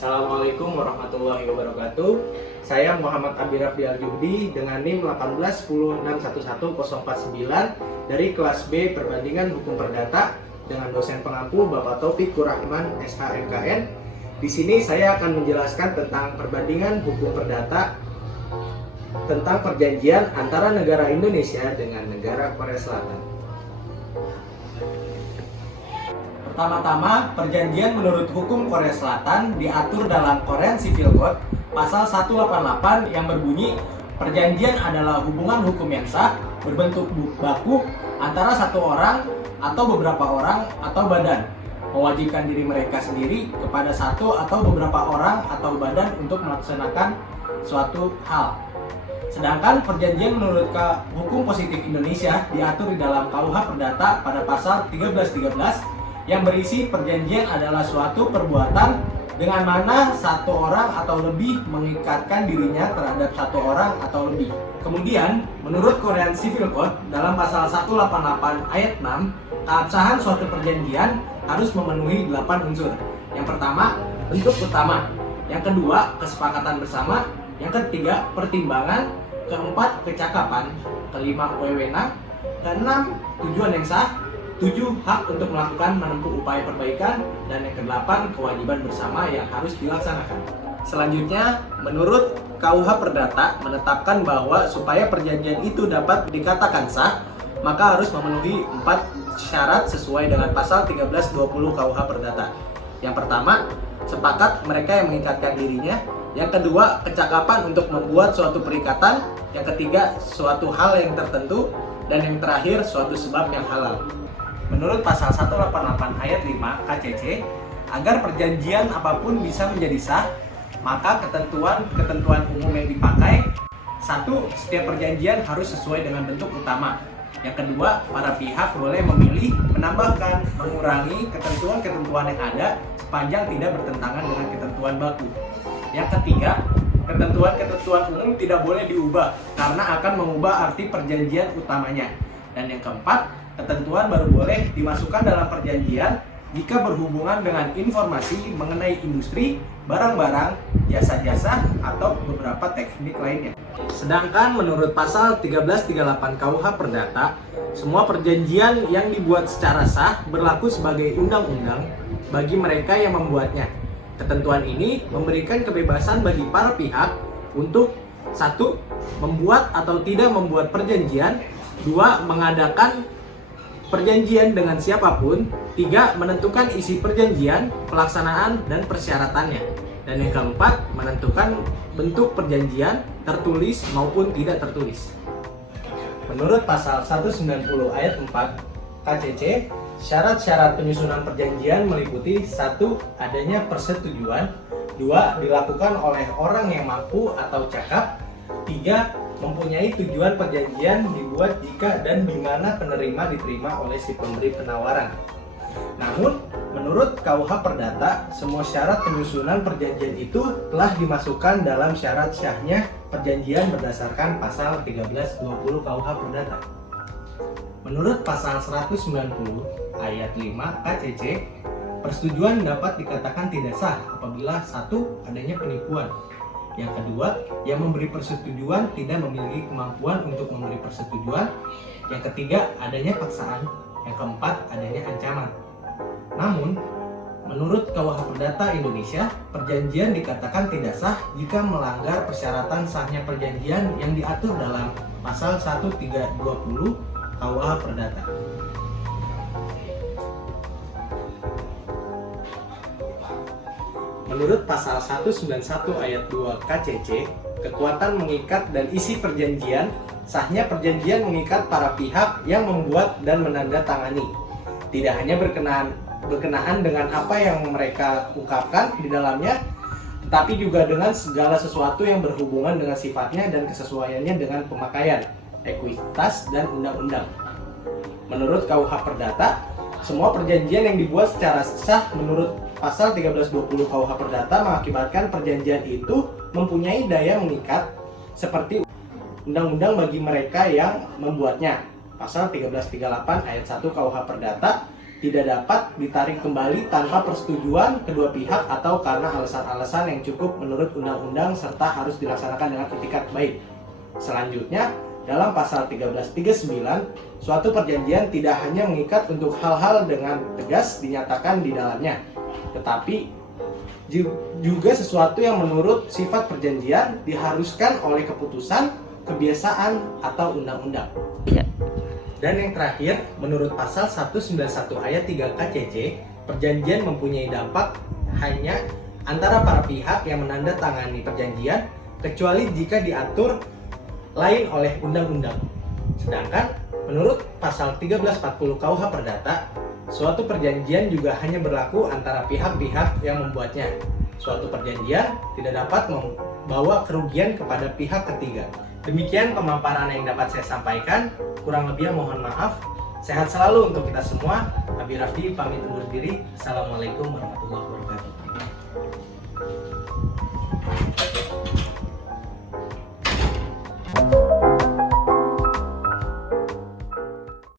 Assalamualaikum warahmatullahi wabarakatuh. Saya Muhammad Abi Rafdi Al-Juhdi dengan NIM 181611049 dari kelas B Perbandingan Hukum Perdata dengan dosen pengampu Bapak Taufikur Rahman SHMKN. Di sini saya akan menjelaskan tentang perbandingan hukum perdata tentang perjanjian antara negara Indonesia dengan negara Korea Selatan. Pertama-tama, perjanjian menurut hukum Korea Selatan diatur dalam Korean Civil Code pasal 188 yang berbunyi perjanjian adalah hubungan hukum yang sah berbentuk baku antara satu orang atau beberapa orang atau badan, mewajibkan diri mereka sendiri kepada satu atau beberapa orang atau badan untuk melaksanakan suatu hal. Sedangkan perjanjian menurut hukum positif Indonesia diatur di dalam KUH Perdata pada pasal 1313 yang berisi perjanjian adalah suatu perbuatan dengan mana satu orang atau lebih mengikatkan dirinya terhadap satu orang atau lebih. Kemudian, menurut Korean Civil Code dalam pasal 188 ayat 6, keabsahan suatu perjanjian harus memenuhi 8 unsur. Yang pertama, bentuk utama. Yang kedua, kesepakatan bersama. Yang ketiga, pertimbangan. Keempat, kecakapan. Kelima, wewenang. Keenam, tujuan yang sah. 7. Hak untuk melakukan menempuh upaya perbaikan. Dan yang ke-8, kewajiban bersama yang harus dilaksanakan. Selanjutnya, menurut KUH Perdata menetapkan bahwa supaya perjanjian itu dapat dikatakan sah, maka harus memenuhi 4 syarat sesuai dengan pasal 1320 KUH Perdata. Yang pertama, sepakat mereka yang mengikatkan dirinya. Yang kedua, kecakapan untuk membuat suatu perikatan. Yang ketiga, suatu hal yang tertentu. Dan yang terakhir, suatu sebab yang halal. Menurut pasal 188 ayat 5 KCC, agar perjanjian apapun bisa menjadi sah, maka ketentuan umum yang dipakai. 1. Setiap perjanjian harus sesuai dengan bentuk utama. Yang kedua, para pihak boleh memilih, menambahkan, mengurangi ketentuan-ketentuan yang ada sepanjang tidak bertentangan dengan ketentuan baku. Yang ketiga, ketentuan-ketentuan umum tidak boleh diubah karena akan mengubah arti perjanjian utamanya. Dan yang keempat, ketentuan baru boleh dimasukkan dalam perjanjian jika berhubungan dengan informasi mengenai industri, barang-barang, jasa-jasa, atau beberapa teknik lainnya. Sedangkan menurut pasal 1338 KUH Perdata, semua perjanjian yang dibuat secara sah berlaku sebagai undang-undang bagi mereka yang membuatnya. Ketentuan ini memberikan kebebasan bagi para pihak untuk 1. Membuat atau tidak membuat perjanjian. 2. Mengadakan perjanjian dengan siapapun. 3. Menentukan isi perjanjian, pelaksanaan, dan persyaratannya. Dan yang keempat, menentukan bentuk perjanjian, tertulis maupun tidak tertulis. Menurut pasal 190 ayat 4 KCC, syarat-syarat penyusunan perjanjian meliputi 1. Adanya persetujuan. 2. Dilakukan oleh orang yang mampu atau cakap. 3. Mempunyai tujuan perjanjian dibuat jika dan di mana penerima diterima oleh si pemberi penawaran. Namun, menurut KUH Perdata, semua syarat penyusunan perjanjian itu telah dimasukkan dalam syarat syahnya perjanjian berdasarkan pasal 1320 KUH Perdata. Menurut pasal 190 ayat 5 KCC, persetujuan dapat dikatakan tidak sah apabila 1. Adanya penipuan. Yang kedua, yang memberi persetujuan tidak memiliki kemampuan untuk memberi persetujuan. Yang ketiga, adanya paksaan. Yang keempat, adanya ancaman. Namun, menurut KUH Perdata Indonesia, perjanjian dikatakan tidak sah jika melanggar persyaratan sahnya perjanjian yang diatur dalam pasal 1320 KUH Perdata. Menurut pasal 191 ayat 2 KCC, kekuatan mengikat dan isi perjanjian, sahnya perjanjian mengikat para pihak yang membuat dan menandatangani. Tidak hanya berkenaan dengan apa yang mereka ungkapkan di dalamnya, tetapi juga dengan segala sesuatu yang berhubungan dengan sifatnya dan kesesuaiannya dengan pemakaian, ekuitas, dan undang-undang. Menurut KUH Perdata, semua perjanjian yang dibuat secara sah menurut pasal 1320 KUH Perdata mengakibatkan perjanjian itu mempunyai daya mengikat seperti undang-undang bagi mereka yang membuatnya. Pasal 1338 ayat 1 KUH Perdata tidak dapat ditarik kembali tanpa persetujuan kedua pihak atau karena alasan-alasan yang cukup menurut undang-undang serta harus dilaksanakan dengan itikat baik. Selanjutnya, dalam pasal 1339, suatu perjanjian tidak hanya mengikat untuk hal-hal dengan tegas dinyatakan di dalamnya, tetapi juga sesuatu yang menurut sifat perjanjian diharuskan oleh keputusan, kebiasaan, atau undang-undang. Dan yang terakhir, menurut pasal 191 ayat 3 KCC, perjanjian mempunyai dampak hanya antara para pihak yang menandatangani perjanjian, kecuali jika diatur lain oleh undang-undang. Sedangkan, menurut pasal 1340 KUH Perdata, suatu perjanjian juga hanya berlaku antara pihak-pihak yang membuatnya. Suatu perjanjian tidak dapat membawa kerugian kepada pihak ketiga. Demikian pemaparan yang dapat saya sampaikan. Kurang lebih mohon maaf. Sehat selalu untuk kita semua. Abi Rafdi pamit undur diri. Assalamualaikum warahmatullahi wabarakatuh.